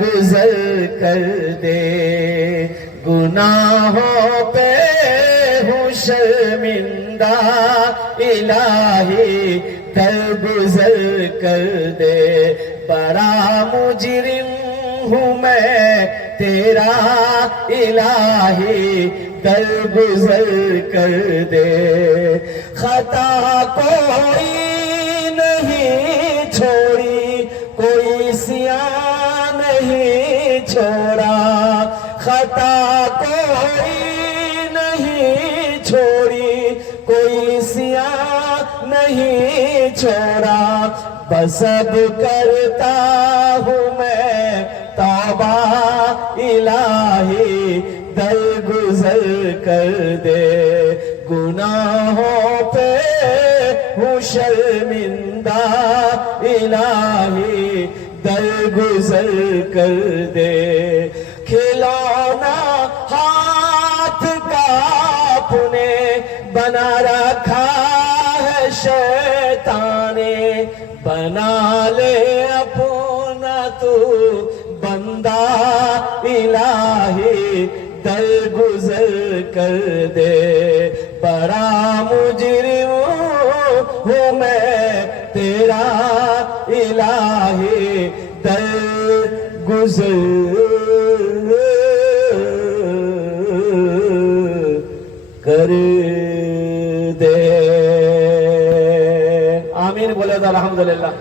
درگزر کر دے، گناہوں پہ ہوں شرمندہ، الہی درگزر کر دے، بڑا مجرم ہوں میں تیرا، الہی درگزر کر دے، خطا کوئی نہیں چھوڑی، کوئی سیاہ نہیں چھوڑا، خطا کوئی نہیں چھوڑی، کوئی سیاہ نہیں چھوڑا، بس اب کرتا ہوں میں توبہ، الہی درگزر کر دے، گناہوں پہ ہوں شرمندہ، الہی درگزر کر دے، کھلونا ہاتھ کا اپنے بنا رکھا ہے شیطان نے، بنا لے اپنا تو بندہ، الہی درگزر کر دے، بڑا مجرم ہوں میں تیرا، الہی درگزر کر دے۔ آمین بولے تو الحمدللہ۔